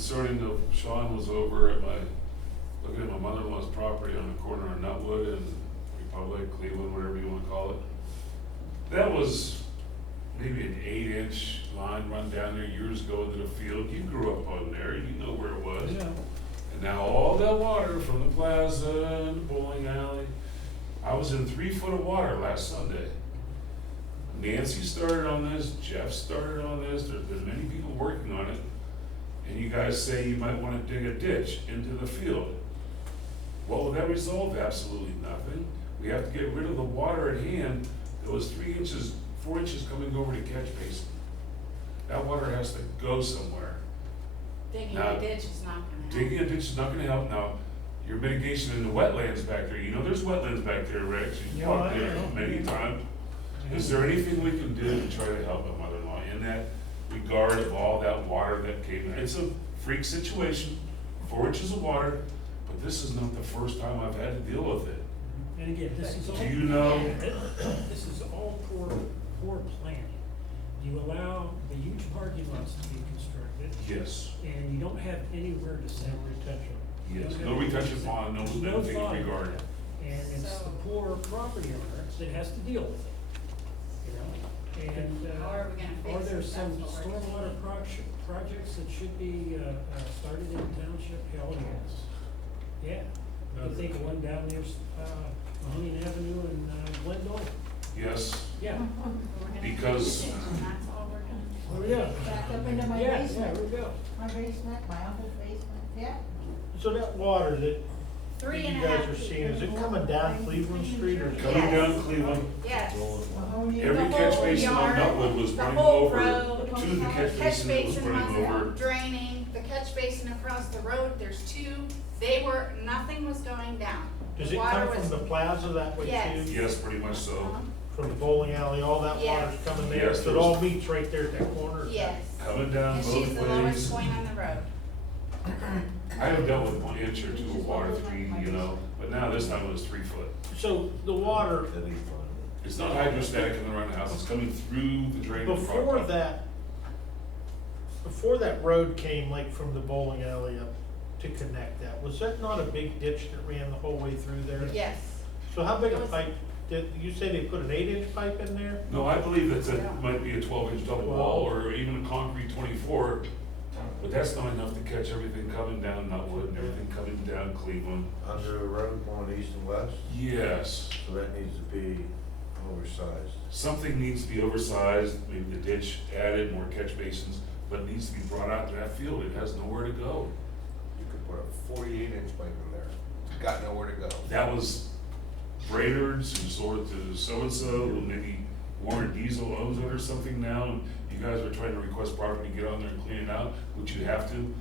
Concerning of Sean was over at looking at my mother-in-law's property on the corner of Nutwood and Republic, Cleveland, whatever you wanna call it. That was maybe an 8-inch line run down there years ago into the field. You grew up on there, you know where it was. Yeah. And now all that water from the plaza and the bowling alley, I was in 3 foot of water last Sunday. Nancy started on this, Jeff started on this, there's many people working on it. And you guys say you might wanna dig a ditch into the field. What will that resolve? Absolutely nothing. We have to get rid of the water at hand that was 3 inches, 4 inches coming over the catch basin. That water has to go somewhere. Digging Now, a ditch is not gonna help. Digging a ditch is not gonna help. Now, your mitigation in the wetlands back there, you know there's wetlands back there, Rex, you've Yeah, walked I there know. many times. Is there anything we can do to try to help my mother-in-law in that regard of all that water that came? It's a freak situation, 4 inches of water, but this is not the first time I've had to deal with it. And again, this is all. Do you know? This is all poor planning. You allow the huge parking lots to be constructed, Yes, and you don't have anywhere to send retention. yes, no retention pond, no There's nothing thought of regarding. that. And it's the So- poor property owner that has to deal with it, you know? And, How are we gonna are fix there it? some That's what we're stormwater projects that should be, started in the township? Hell, yes. Yeah. You think of one down near, Mahoney Avenue in, Glendale? Yes, Yeah. We're gonna Because- fix it, and that's all we're gonna do. Oh, yeah. Back up into my Yeah, basement. there we go. My basement, my uncle's basement, yeah. So that water that Three you and a guys half are feet. seeing, is it coming down Cleveland Street or? coming Yes. down Cleveland, Yes. Mahoney. every The catch whole basin on yard, Nutwood was the running whole over road, to the catch Catch basin that was basin running over. wasn't draining, the catch basin across the road, there's 2, nothing was going down. Does The it water come from was- the plaza that way too? Yes. Yes, pretty much so. Uh-huh. From the bowling alley, all that Yes. water's coming there, Yes, so it all meets right there at that corner? Yes. Coming down And both she's the lowest ways. point on the road. I have dealt with 1 inch or 2 of water, 3, you know, but now this time it was 3 foot. So the water, It's not hydrostatic in the run house, it's coming through the drain. of the before property. that road came like from the bowling alley up to connect that, was that not a big ditch that ran the whole way through there? Yes. So how big It a was- pipe, did you say they put an 8-inch pipe in there? No, I believe that might be a 12-inch double wall 12. or even a concrete 24, but that's not enough to catch everything coming down Nutwood and everything coming down Cleveland. Under the road going east and west, Yes, so that needs to be oversized. something needs to be oversized, maybe the ditch added, more catch basins, but it needs to be brought out to that field, it has nowhere to go. You could put a 48-inch pipe in there, got nowhere to go. That was Brainerd's, who sold it to so-and-so, who maybe Warren Diesel owns it or something now, and you guys are trying to request property to get on there and clean it out, which you have to,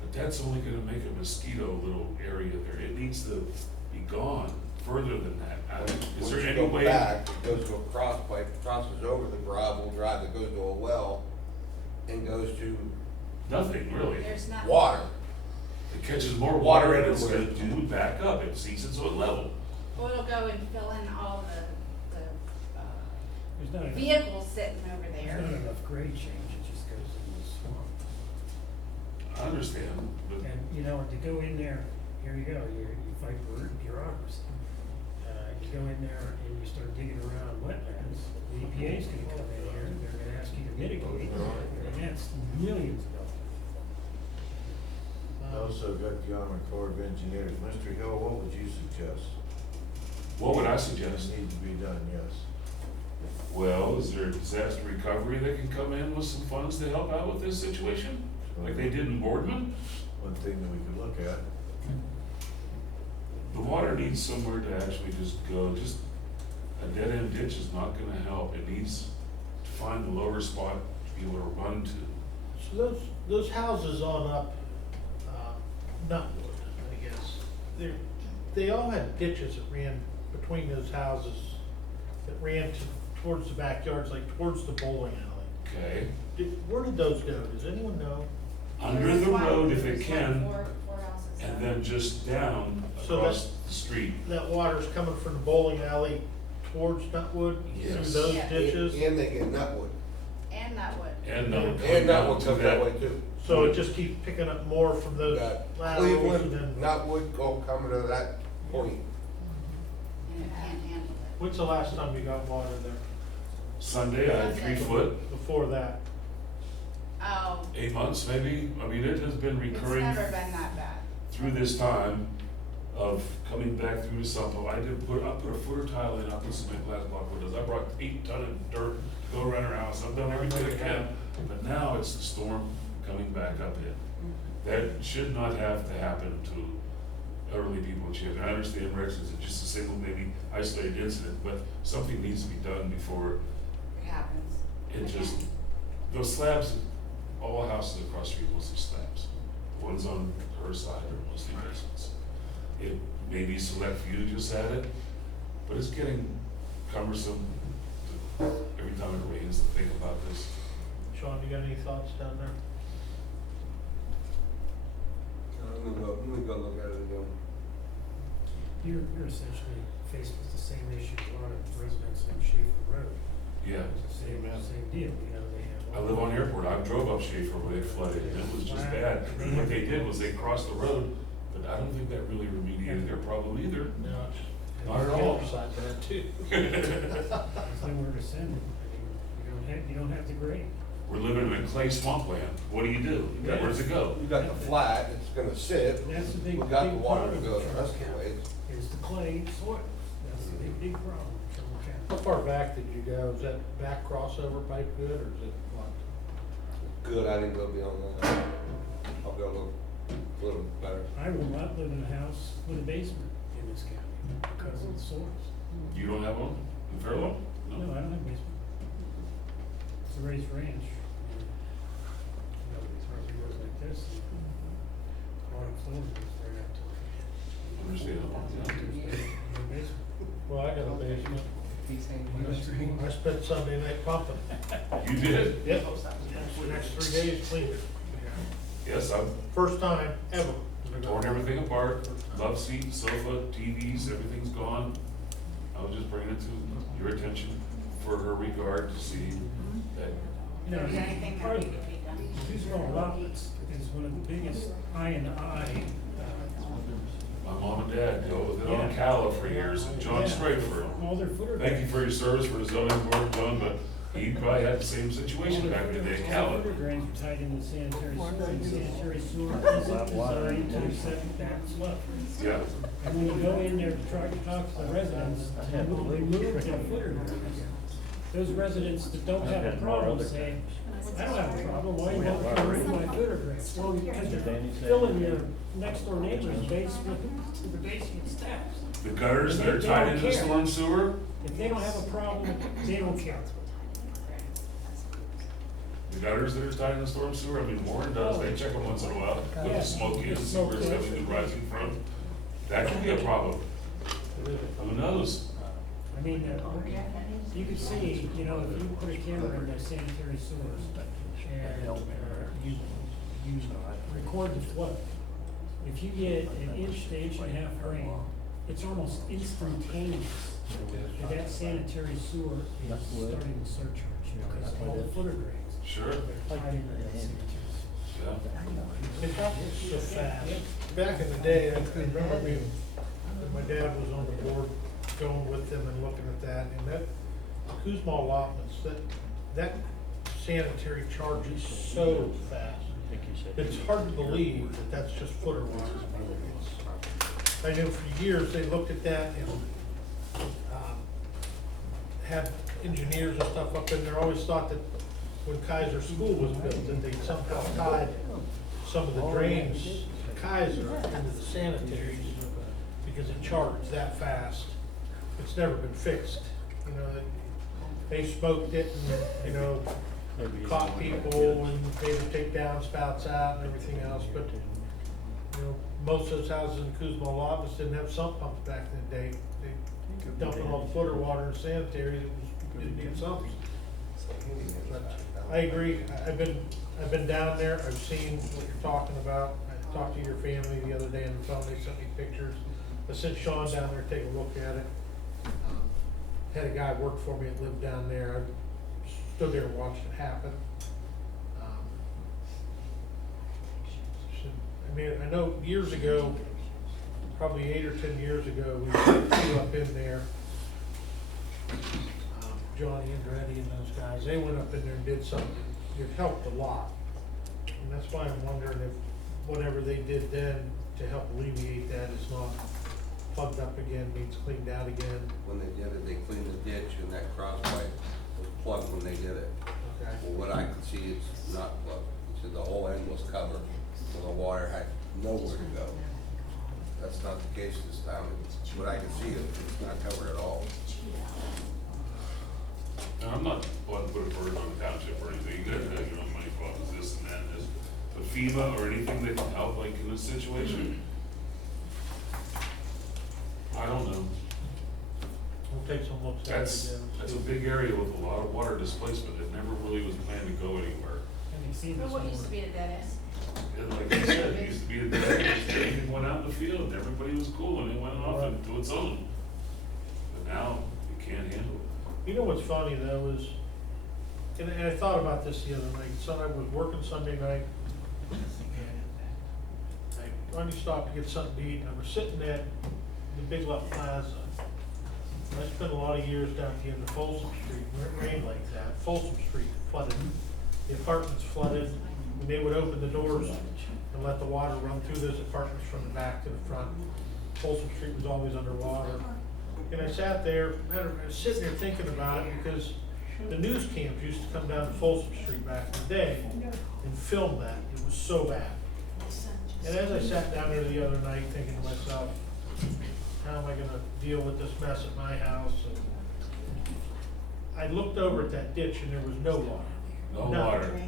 but that's only gonna make a mosquito little area there, it needs to be gone further than that. Is there Once you any go way? back, it goes to a cross pipe, crosses over the gravel drive that goes to a well and goes to Nothing, really. There's nothing. water. It catches more Water water and it's everywhere. gonna do back up, it sees it so it level. Well, it'll go and fill in all the There's not enough, vehicles sitting over there's there. not enough grade change, it just goes into the swamp. I understand, but And, you know, to go in there, here you go, you fight bureaucracy. You go in there and you start digging around wetlands, the EPA's gonna come in here and they're gonna ask you to mitigate, and that's millions of dollars. Also got the Army Corps of Engineers. Mr. Hill, what would you suggest? what would I This suggest? needs to be done, yes. Well, is there a disaster recovery that can come in with some funds to help out with this situation? Like they did in Boardman? One thing that we could look at. The water needs somewhere to actually just go, just a dead end ditch is not gonna help, it needs to find the lower spot to be able to run to. So those houses on up, Nutwood, I guess, they all had ditches that ran between those houses, that ran towards the backyards, like towards the bowling alley. Okay, Where did those go? Does anyone know? under There's the one- road if there's it like can, four houses and there. then just down So across the street. That water's coming from the bowling alley towards Nutwood, through Yes. those Yeah. ditches? And they get Nutwood. And that would. And no. And that will come that way too. So it just keeps picking up more from You those got laterals and Cleveland, then. Nutwood, all coming to that point. And it can't handle it. When's the last time you got water there? Sunday, I had 3 foot, Before that? Oh, 8 months maybe. I mean, it has been it's recurring never been that bad. through this time of coming back through the sump. I put a footer tile in, I put cement glass block windows. I brought 8 ton of dirt to go around our house. I've done everything I can. But now it's the storm coming back up in. That should not have to happen to elderly people in Champion. I understand Rex is just a single, maybe isolated incident, but something needs to be done before It happens. it just, those slabs, all houses across the street, mostly slabs. The ones on her side are mostly basements. It may be select few just at it, but it's getting cumbersome every time it rains to think about this. Sean, you got any thoughts down there? I'm gonna go look at it again. You're essentially faced with the same issue a lot of residents on Schaefer Road. Yeah, It's the same deal, you know, they have. I live on airport, I drove up Schaefer where they flooded, and it was just bad. What they did was they crossed the road, but I don't think that really remediated their problem either. No. Not at all. Side to that too. There's nowhere to send it. I mean, you don't have the grade. We're living in a clay swampland, what do? Where does it go? You got the flat, it's gonna sit, That's the we big, got the big water to problem go in the Trumbull rest of the County. way. Is the clay soil. That's the big problem in Trumbull How County. far back did you go? Is that back crossover pipe good or is it what? Good, I didn't go beyond that. I'll go a little better. I will not live in a house with a basement in this county because of the soils. You don't have one in Fairlawn? No, I don't have a basement. It's a raised ranch. And, you know, it's hard to go like this. And bottom floor is right up to it. Understandable, yeah. There's no basement. Well, I got a basement. I spent Sunday night pumping. You did? Yep. The next 3 days cleaned it. Yes, I've First time ever. torn everything apart, love seat, sofa, TVs, everything's gone. I was just bringing it to your attention for her regard to see that, You know, If there's anything part that of needs to be done. these small allotments is one of the biggest eye in the eye. my mom and dad go with it on Calla for years, and John Strafer. All their footer. Thank you for your service for the zoning board, John, but he probably had the same situation back in the day, Calla. Footer drains are tied into sanitary sewer, and sanitary sewer isn't designed to accept that flow. Yeah, And when you go in there to try to talk to the residents, to remove their footer drains, those residents that don't have a problem say, I don't have a problem, why you want to remove my footer drains? Well, because they're filling your next door neighbor's basement to the basement steps. the gutters that are They tied don't into the care. storm sewer, If they don't have a problem, they don't care. the gutters that are tied in the storm sewer, I mean, Warren does, they check them once in a while, where Yeah. the smoke is, see where it's coming and rising from. That could be a problem, who knows? I mean, you can see, you know, if you put a camera in the sanitary sewers and you record the flow, if you get an inch to inch and a half rain, it's almost instantaneous that sanitary sewer is starting to surcharge because all the footer drains Sure, are tied into that sanitary sewer. yeah. It happens so fast. Back in the day, I remember being, my dad was on the board, going with them and looking at that, and that Kuzma allotments, that sanitary charges so fast. It's hard to believe that that's just footer water. I know for years, they looked at that and, had engineers and stuff up in there, always thought that when Kaiser School was built, that they somehow tied some of the drains to Kaiser into the sanitaries because it charged that fast. It's never been fixed, you know, they smoked it and, you know, caught people and made them take downspouts out and everything else, but, you know, most of those houses in Kuzma allotments didn't have sump pumps back in the day. They dumped all the footer water in sanitary, it needed sumps. But I agree, I've been down there, I've seen what you're talking about. I talked to your family the other day on the phone, they sent me pictures. I sent Sean down there to take a look at it. Had a guy work for me that lived down there. stood there and watched it happen. So, I mean, I know years ago, probably 8 or 10 years ago, we flew up in there. Johnny Andretti and those guys, they went up in there and did something. It helped a lot. And that's why I'm wondering if whatever they did then to help alleviate that is not plugged up again, needs cleaned out again. When they did it, they cleaned the ditch and that cross pipe was plugged when they did it. Okay. Well, what I could see, it's not plugged. He said the whole end was covered, so the water had nowhere to go. That's not the case this time. What I can see, it's not covered at all. And I'm not wanting to put a burden on the township or anything, you guys have your own money problems, this and that, and this. But FEMA or anything that can help, like in this situation, I don't know. We'll take some looks at it That's, again. that's a big area with a lot of water displacement, it never really was planned to go anywhere. Have you seen But this what one? used to be a dead end? And like I said, it used to be a day, everything went out in the field, and everybody was cool, and it went off into its own. But now, you can't handle it. You know what's funny though is, and I thought about this the other night, I was working Sunday night. I finally stopped to get something to eat, and I was sitting at the Big Left Plaza. I spent a lot of years down at the end of Folsom Street, where it rained like that, Folsom Street flooded, the apartments flooded, and they would open the doors and let the water run through those apartments from the back to the front. Folsom Street was always underwater. And I sat there, I was sitting there thinking about it because the news cams used to come down to Folsom Street back in the day and film that. It was so bad. And as I sat down there the other night thinking to myself, how am I gonna deal with this mess at my house? And I looked over at that ditch and there was no water. No None. water,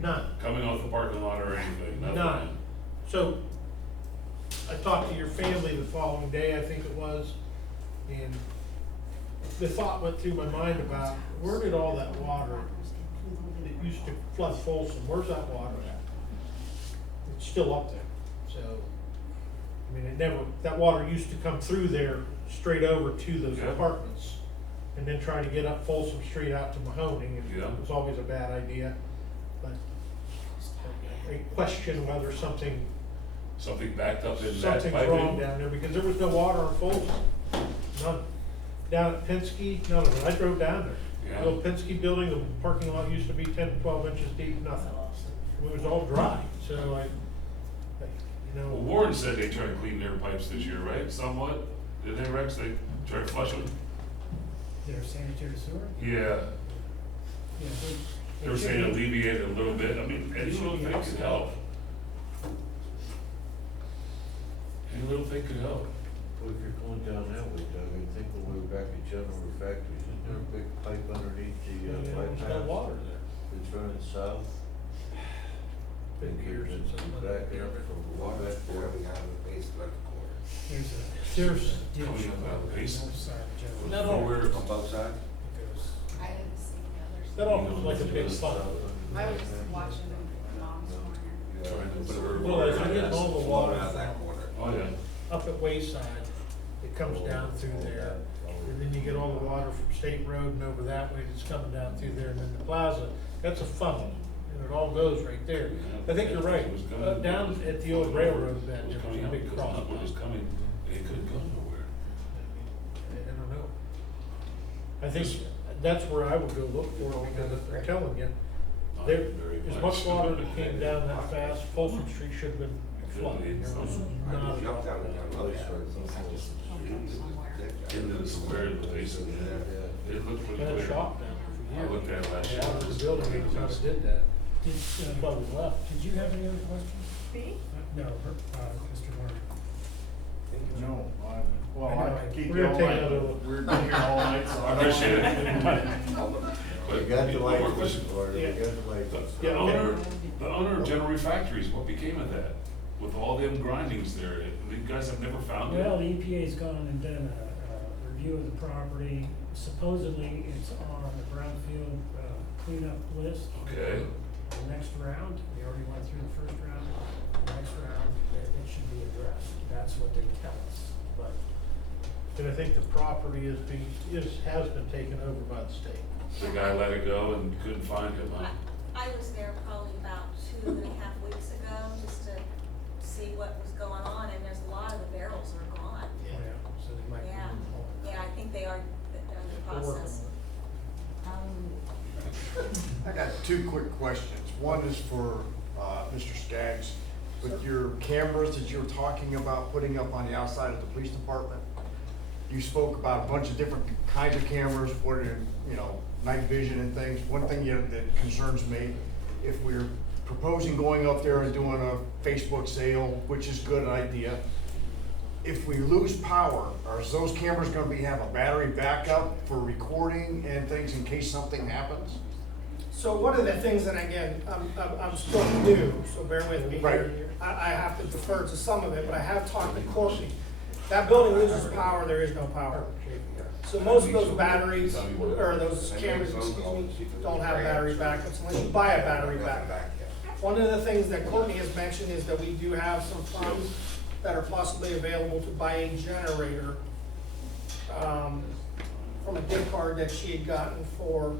None. coming off the parking lot or anything, nothing. None. So I talked to your family the following day, I think it was, and the thought went through my mind about where did all that water that used to flood Folsom, where's that water at? It's still up there, so, I mean, that water used to come through there straight over to those Yeah. apartments, and then try to get up Folsom Street out to Mahoning, and Yeah. it was always a bad idea, but I question whether something Something backed up in that something's wrong piping. down there, because there was no water on Folsom, none. Down at Penske, none of it, I drove down there. Yeah. The old Penske building, the parking lot used to be 10 to 12 inches deep, nothing. It was all dry, so you Well, know, Warren said they tried to clean their pipes this year, right, somewhat? Did they, Rex, they tried to flush them? Their sanitary sewer? Yeah, Yeah, they were saying alleviate it a little bit, I mean, any little thing could help. Any little thing could help. Well, if you're going down that way, Doug, I think when we were back at General Factories, isn't there a big pipe underneath the, pipe there's no house? water there. It's running south? Been years Think since there's I back went there there. from Water back there. pouring out of the basement corner. There's a. There's- ditch Coming up out of the on the basement. north side of General. No, no. Nowhere. On both sides? It goes, I didn't see the others. That all looks like a big funnel. I was just watching them from mom's corner. Trying to put her- Well, as you get all the water Out of that from corner. Oh, yeah. up at Wayside, it comes down through there. And then you get all the water from State Road and over that way that's coming down through there. And then the plaza, that's a funnel. And it all goes right there. I think you're right. Down at the old railroad bed, It was there coming was a up, big because cross. not what was coming, it couldn't go nowhere. I don't know. I think that's where I would go look for it, because if they're telling you, Not there, very as much. much water that came down that fast, Folsom Street should have been flooded. There was I not just jumped enough. down and got Close looked at for it. Into the square of the basement, Yeah. it looked pretty Been a clear. shop down there I for looked years. at it last year. Yeah, the building, they just did that. did, That's why we left. did you have any other questions? Me? No, Mr. Warren. No, well, I know, I keep we're you gonna all take night, another- we're been here all night, so I Appreciate it. We But got the one more lights, question. Mr. Carter, we Yeah. got the lights. The Yeah, owner, the owner of General Factories, what became of that? With all them grindings there, you guys have never found it? Well, the EPA's gone and done a review of the property. Supposedly, it's on the brownfield cleanup list. Okay. The next round, we already went through the first round. The next round, it should be addressed. That's what they tell us, but And I think the property has been taken over by the state. The guy let it go and couldn't find him, huh? I was there probably about 2.5 weeks ago, just to see what was going on, and there's a lot of the barrels are gone. Yeah, so they might. Yeah, yeah, I think they are in the They're working process. on I got two quick questions. One is for Mr. Skaggs. With your cameras that you were talking about putting up on the outside of the police department, you spoke about a bunch of different kinds of cameras, what are, night vision and things. One thing that concerns me, if we're proposing going up there and doing a Facebook sale, which is a good idea, if we lose power, are those cameras gonna have a battery backup for recording and things in case something happens? So one of the things, and again, I'm still new, so bear with me Right. here. I have to defer to some of it, but I have talked to Courtney. That building loses power, there is no power. So most of those batteries, or those cameras, excuse me, don't have battery backups unless you buy a battery backup. One of the things that Courtney has mentioned is that we do have some funds that are possibly available to buy a generator from a gift card that she had gotten for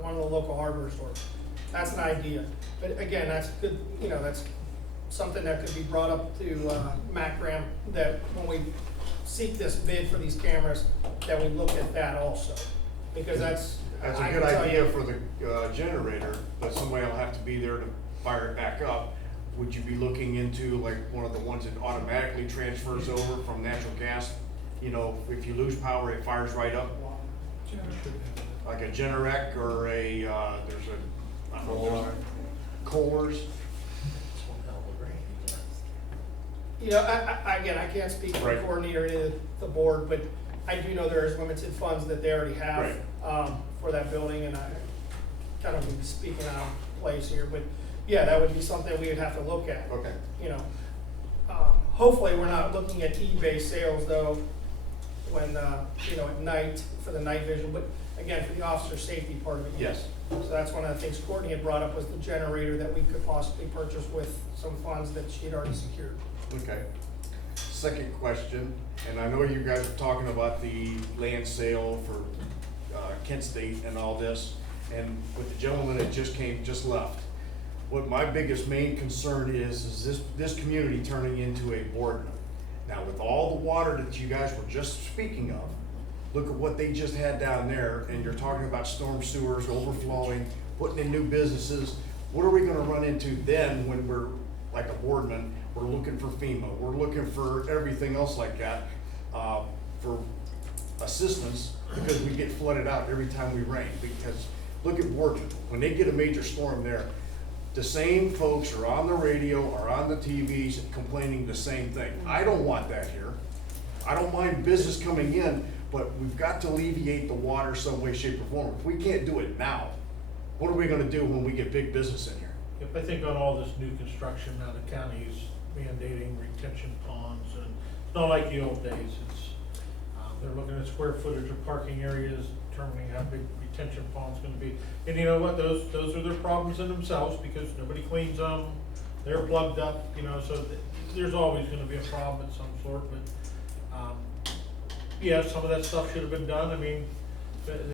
one of the local hardware stores. That's an idea. But again, that's good, that's something that could be brought up to Matt Graham, that when we seek this bid for these cameras, that we look at that also. Because that's That's a I good can tell idea you- for the generator, but somebody will have to be there to fire it back up. Would you be looking into like one of the ones that automatically transfers over from natural gas? If you lose power, it fires right up? Like a Generac or there's a, I don't know, Kohler's? Again, I can't speak for Right. Courtney or any of the board, but I do know there is limited funds that they already have for that building, and I kind of be speaking out of place here, but yeah, that would be something we would have to look at. Okay. Hopefully, we're not looking at eBay sales though, when, at night, for the night vision, but again, for the officer safety part of it. Yes. So that's one of the things Courtney had brought up, was the generator that we could possibly purchase with some funds that she had already secured. Okay. Second question, and I know you guys are talking about the land sale for Kent State and all this, and with the gentleman that just left. What my biggest main concern is this community turning into a Boardman. Now, with all the water that you guys were just speaking of, look at what they just had down there, and you're talking about storm sewers overflowing, putting in new businesses. What are we gonna run into then when we're like a Boardman? We're looking for FEMA, we're looking for everything else like that, for assistance, because we get flooded out every time we rain. Because look at Boardman, when they get a major storm there, the same folks are on the radio or on the TVs complaining the same thing. I don't want that here. I don't mind business coming in, but we've got to alleviate the water some way, shape, or form. If we can't do it now, what are we gonna do when we get big business in here? If I think on all this new construction, now the county's mandating retention ponds, and it's not like the old days, it's, they're looking at square footage of parking areas, determining how big retention pond's gonna be. And you know what, those are their problems in themselves, because nobody cleans them, they're plugged up, so there's always gonna be a problem of some sort, but, yeah, some of that stuff should have been done. I mean,